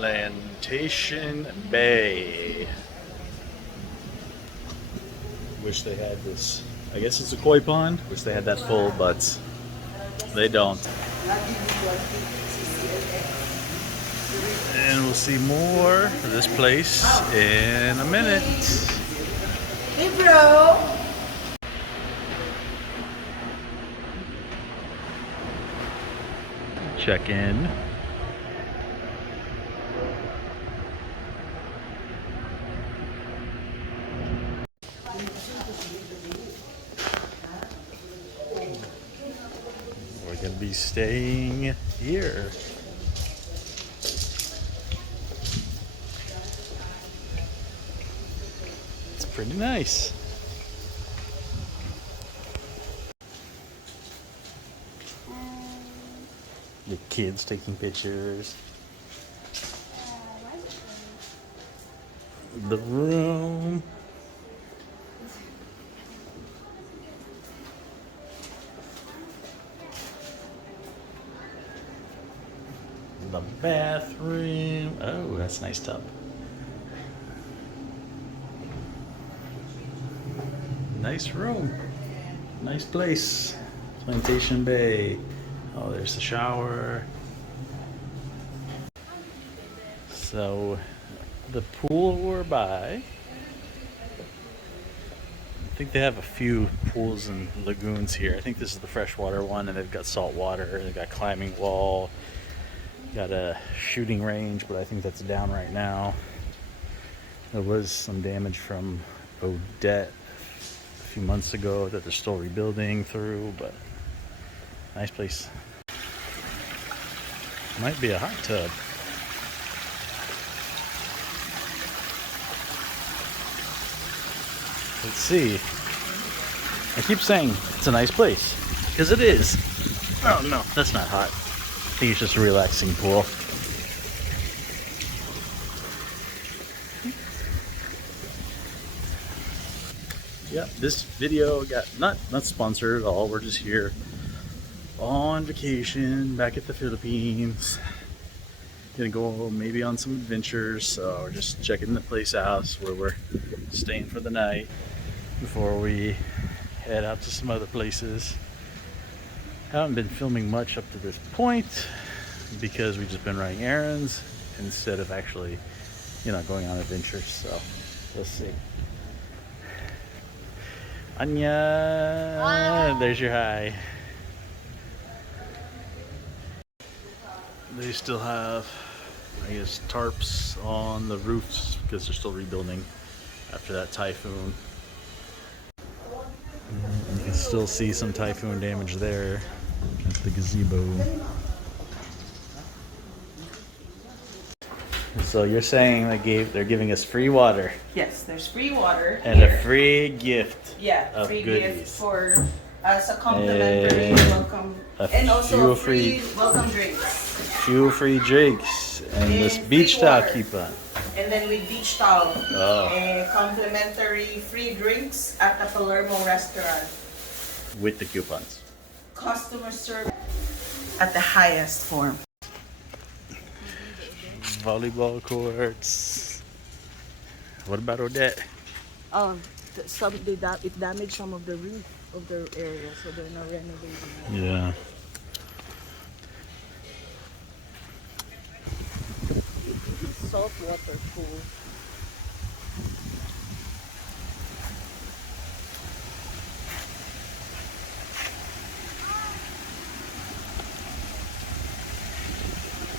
Plantation Bay. Wish they had this. I guess it's a koi pond. Wish they had that full, but they don't. And we'll see more of this place in a minute. Hey, bro. Check in. We're gonna be staying here. It's pretty nice. The kids taking pictures. The room. The bathroom. Oh, that's a nice tub. Nice room. Nice place. Plantation Bay. Oh, there's the shower. So, the pool we're by. I think they have a few pools and lagoons here. I think this is the freshwater one, and they've got salt water. They've got climbing wall. Got a shooting range, but I think that's down right now. There was some damage from Odette a few months ago that they're still rebuilding through, but nice place. Might be a hot tub. Let's see. I keep saying it's a nice place, because it is. Oh no, that's not hot. I think it's just a relaxing pool. Yeah, this video got not sponsored at all. We're just here on vacation back at the Philippines. Gonna go maybe on some adventures, so we're just checking the place out where we're staying for the night before we head out to some other places. Haven't been filming much up to this point because we've just been running errands instead of actually, going on adventures. So let's see. Anya, there's your hi. They still have, I guess, tarps on the roofs because they're still rebuilding after that typhoon. You can still see some typhoon damage there at the gazebo. So you're saying they're giving us free water? Yes, there's free water and here. A free gift. Yeah, of free goodies. gift for as a complimentary welcome, and also a free welcome drinks. Few free drinks and this beach towel coupon. And then with beach towel, Oh. complimentary free drinks at the Palermo restaurant. With the coupons. Customer service at the highest form. Volleyball courts. What about Odette? It damaged some of the roof of the area, so they're not renovating it. Yeah. Saltwater pool.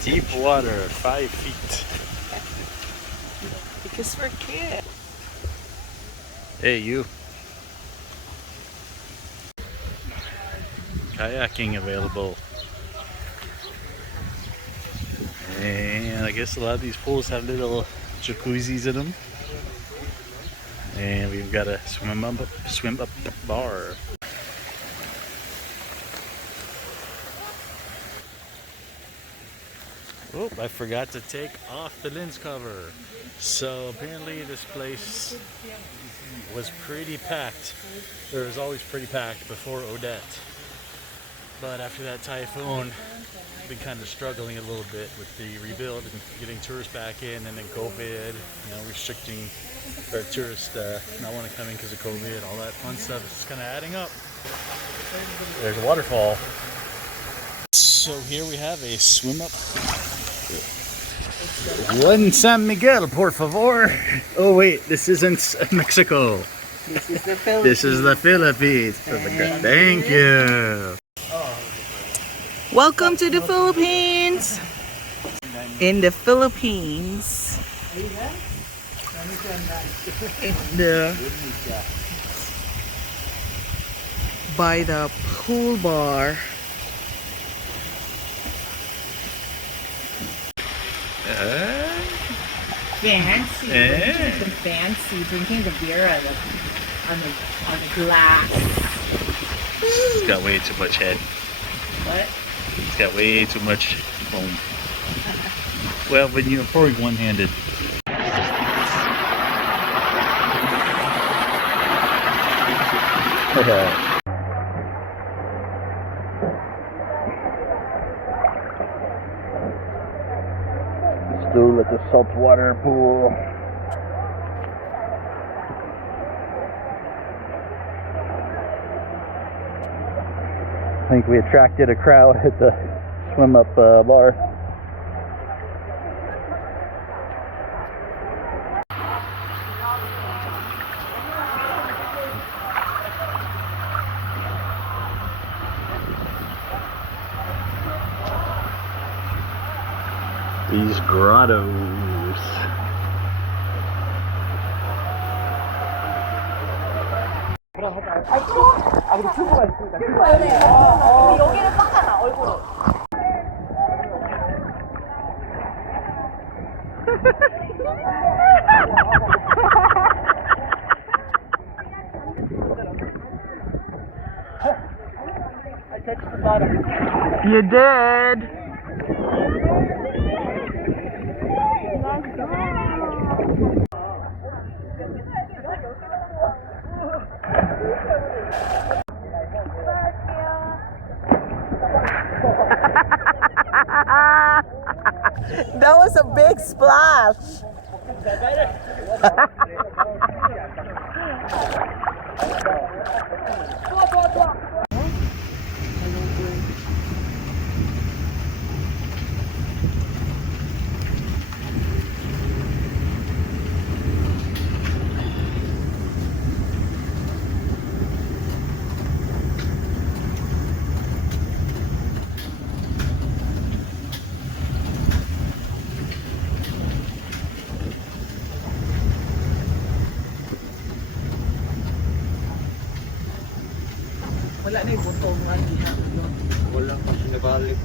Deep water, 5 feet. Because we're kids. Hey, you. Kayaking available. And I guess a lot of these pools have little jacuzzis in them. And we've got a swim up bar. Oh, I forgot to take off the lens cover. So apparently this place was pretty packed. It was always pretty packed before Odette. But after that typhoon, I've been kind of struggling a little bit with the rebuild and getting tourists back in, and then COVID, restricting our tourists not want to come in because of COVID, all that fun stuff. It's kind of adding up. There's a waterfall. So here we have a swim up. One San Miguel, por favor. Oh wait, this isn't Mexico. This is the Philippines. This is the Philippines. Thank you. Welcome to the Philippines. In the Philippines, by the pool bar. Fancy, drinking the beer on the glass. It's got way too much head. What? It's got way too much foam. Well, when you're pouring one-handed. Still at the saltwater pool. I think we attracted a crowd at the swim up bar. These grottos. 여기는 빡잖아 얼굴은. You did. That was a big splash. Wala na yung butong nga niya. Wala pa sinabalik.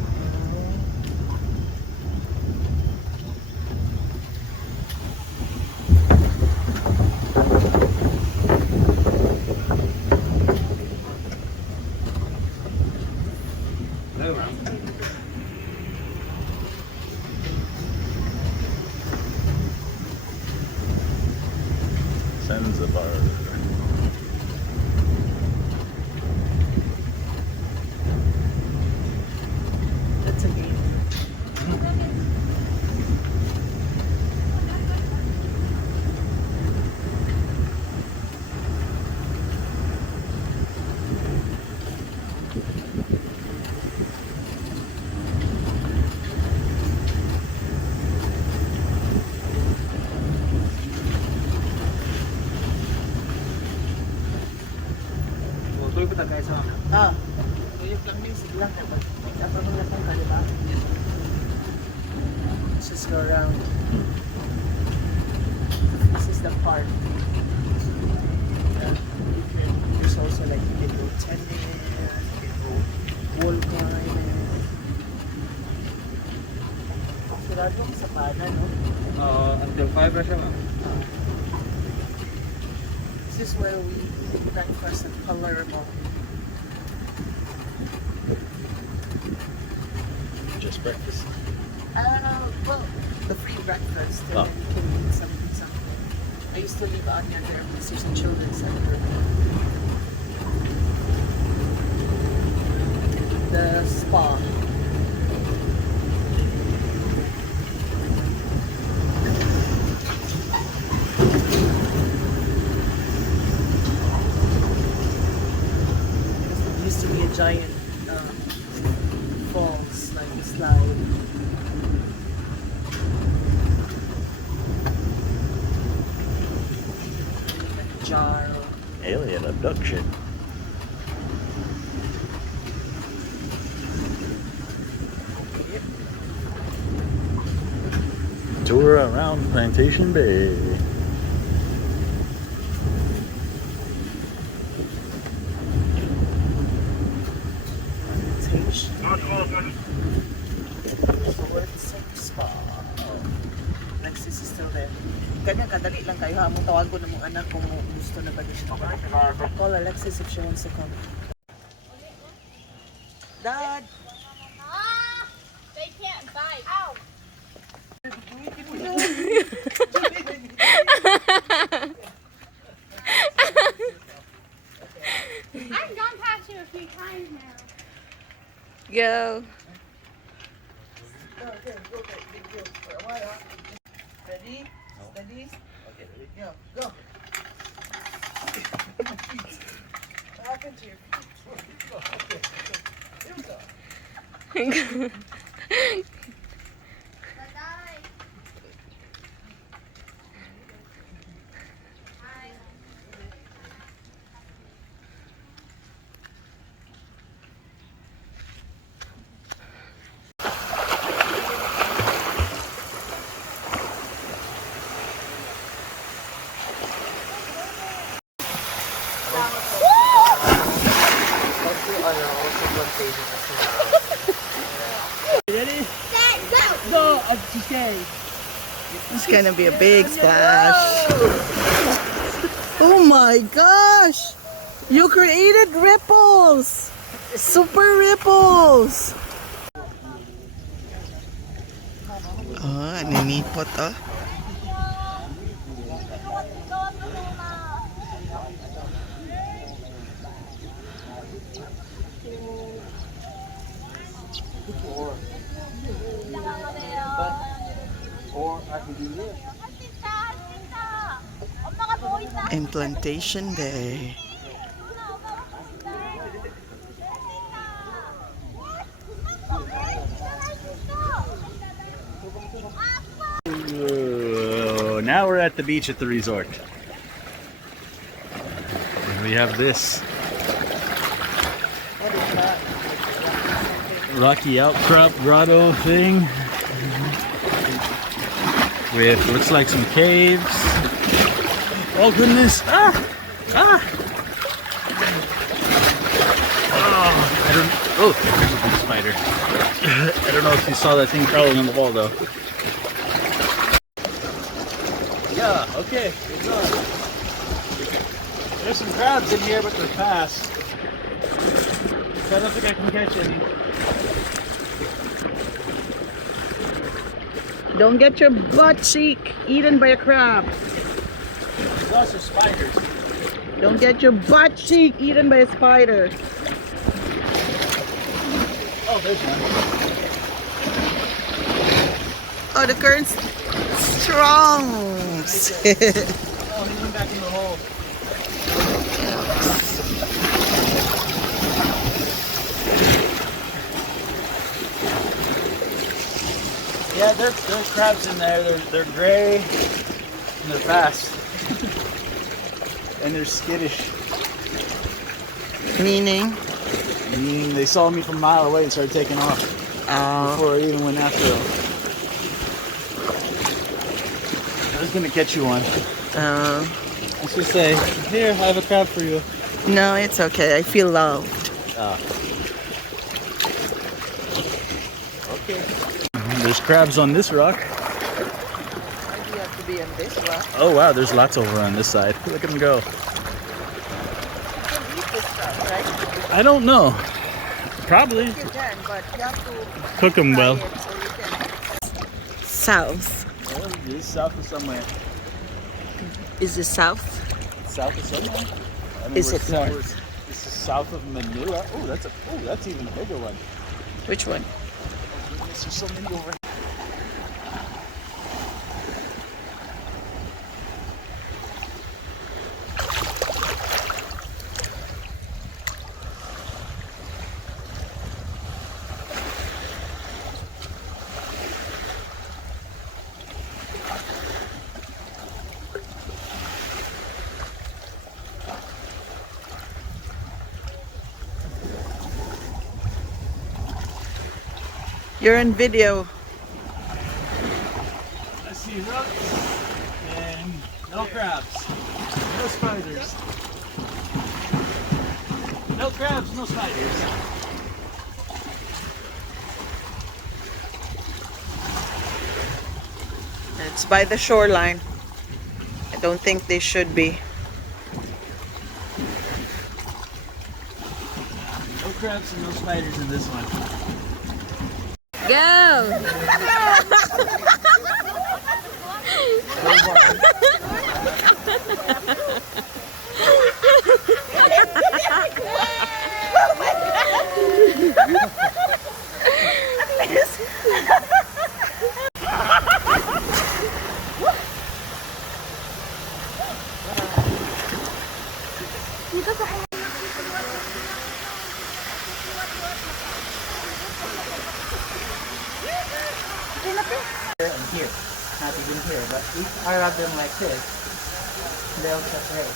Zanzibar. That's a game. Tuloy pa tayo sa Ah, tuyok lang din, sige lang. Dapat mo lang ka, diba? Let's just go around. This is the park. There's also like you can go tennis, you can go wall climbing. Sarado ang Sabana, no? until 5 na siya, ma'am. This is where we breakfast at Palermo. Just breakfast. Well, the free breakfast. Oh. And then you can eat something. I used to live out near there because there's a children's center. The spa. It used to be a giant falls, like a slide. Jar. Alien abduction. Tour around Plantation Bay. Plantation Resort Spa. Alexis is still there. Kanya kadali lang kayo ha. Mong tawag ko na mong anak kung gusto na ba siya. Call Alexis if she wants to come. Dad! They can't bite. Ow! I've gone past you a few times now. Go. Go. For a while. Ready? Steady? Okay, ready? Go. What happened to your feet? Okay. Here we go. It's gonna be a big splash. Oh my gosh! You created ripples! Super ripples! Oh, nanipot oh. In Plantation Bay. Whoa, now we're at the beach at the resort. And we have this rocky outcrop grotto thing with looks like some caves. Oh goodness! Oh, there's a big spider. I don't know if you saw that thing crawling on the wall though. Yeah, okay, it's on. There's some crabs in here, but they're fast. So I don't think I can catch any. Don't get your butt cheek eaten by a crab. There's also spiders. Don't get your butt cheek eaten by a spider. Oh, there's one. Oh, the current's strong. Oh, he went back in the hole. Yeah, there's crabs in there. They're gray and they're fast. And they're skittish. Meaning? Meaning they saw me from a mile away and started taking off before I even went after them. I was gonna catch you one. Let's just say, here, I have a crab for you. No, it's okay. I feel loved. Okay. There's crabs on this rock. Why do you have to be on this rock? Oh wow, there's lots over on this side. Look at them go. You can eat this stuff, right? I don't know. Probably. You can, but you have to Cook them well. fry it so you can. South. Well, it is south of somewhere. Is it south? South of somewhere? I mean, Is we're it north? This is south of Manila. Oh, that's even a bigger one. Which one? There's so many over. You're in video. I see rooks and no crabs, no spiders. No crabs, no spiders. It's by the shoreline. I don't think they should be. No crabs and no spiders in this one. Go! And here, not even here. But if I rub them like this, they'll separate.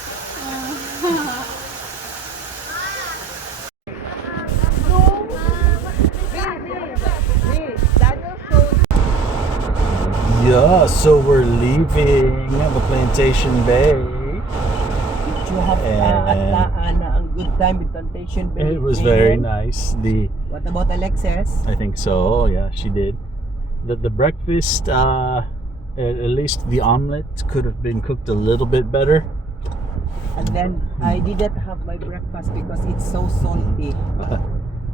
Yeah, so we're leaving the Plantation Bay. Did you have a good time with Plantation Bay? It was very nice. What about Alexis? I think so. Yeah, she did. The breakfast, at least the omelet could have been cooked a little bit better. And then I didn't have my breakfast because it's so salty.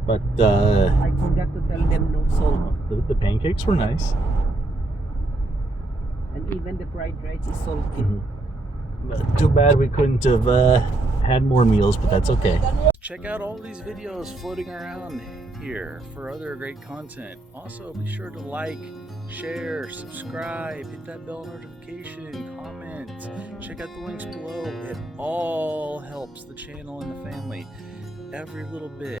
But I forgot to tell them no salt. the pancakes were nice. And even the fried rice is salty. Too bad we couldn't have had more meals, but that's okay. Check out all these videos floating around here for other great content. Also, be sure to like, share, subscribe, hit that bell notification, comment, check out the links below. It all helps the channel and the family. Every little bit.